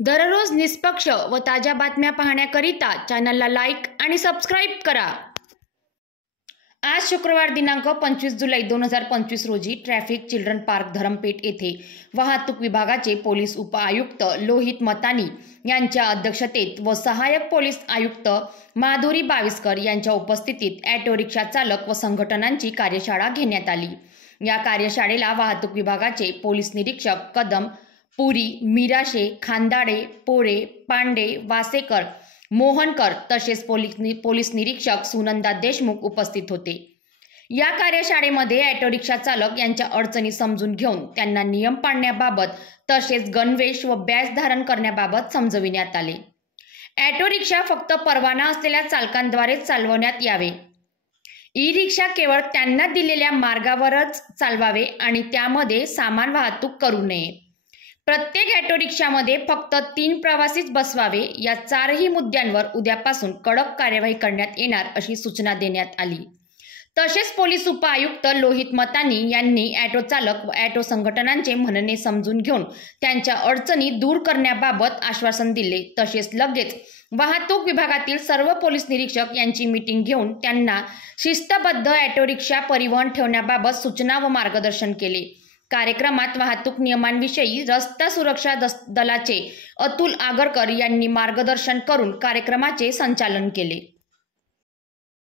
दररोज निष्पक्ष व ताज्या बातम्या पाहण्याकरिता चॅनलला लाईक आणि सबस्क्राईब करा। आज शुक्रवार दिनांक 25 जुलै 2025 रोजी ट्रॅफिक चिल्ड्रन पार्क धरमपेठ येथे वाहतूक विभागाचे पोलीस उपआयुक्त लोहित मतानी यांच्या अध्यक्षतेत व सहाय्यक पोलीस आयुक्त माधुरी बाविस्कर यांच्या उपस्थितीत ऑटो रिक्षा चालक व संघटनांची कार्यशाळा घेण्यात आली। या कार्यशाळेला वाहतूक विभागाचे पोलीस निरीक्षक कदम, पुरी, मिराशे, खांदाडे, पोरे, पांडे, वासेकर, मोहनकर तसेच पोलीस निरीक्षक सुनंदा देशमुख उपस्थित होते। या कार्यशाळेमध्ये ऑटो रिक्षा चालक यांच्या अडचणी समजून घेऊन त्यांना नियम पाळण्याबाबत तसेच गणवेश व बॅज धारण करण्याबाबत समजविण्यात आले। ऑटो रिक्षा फक्त परवाना असलेल्या चालकांद्वारेच चालवण्यात यावे। ई रिक्षा केवळ त्यांना दिलेल्या मार्गावरच चालवावे आणि त्यामध्ये सामान वाहतूक करू नये। प्रत्येक ऑटो रिक्षामध्ये फक्त 3 प्रवासीच बसवावे। या 4ही मुद्द्यांवर उद्यापासून कडक कार्यवाही करण्यात येणार अशी सूचना देण्यात आली। तसेच पोलीस उपआयुक्त लोहित मतानी यांनी ऑटो चालक व ऑटो संघटनांचे म्हणणे समजून घेऊन त्यांच्या अडचणी दूर करण्याबाबत आश्वासन दिले। तसेच लगेच वाहतूक विभागातील सर्व पोलीस निरीक्षक यांची मीटिंग घेऊन त्यांना शिस्तबद्ध ऑटो रिक्षा परिवहन ठेवण्याबाबत सूचना व मार्गदर्शन केले। कार्यक्रमात वाहतूक नियमांविषयी रस्ता सुरक्षा दलाचे अतुल आगरकर यांनी मार्गदर्शन करून कार्यक्रमाचे संचालन केले।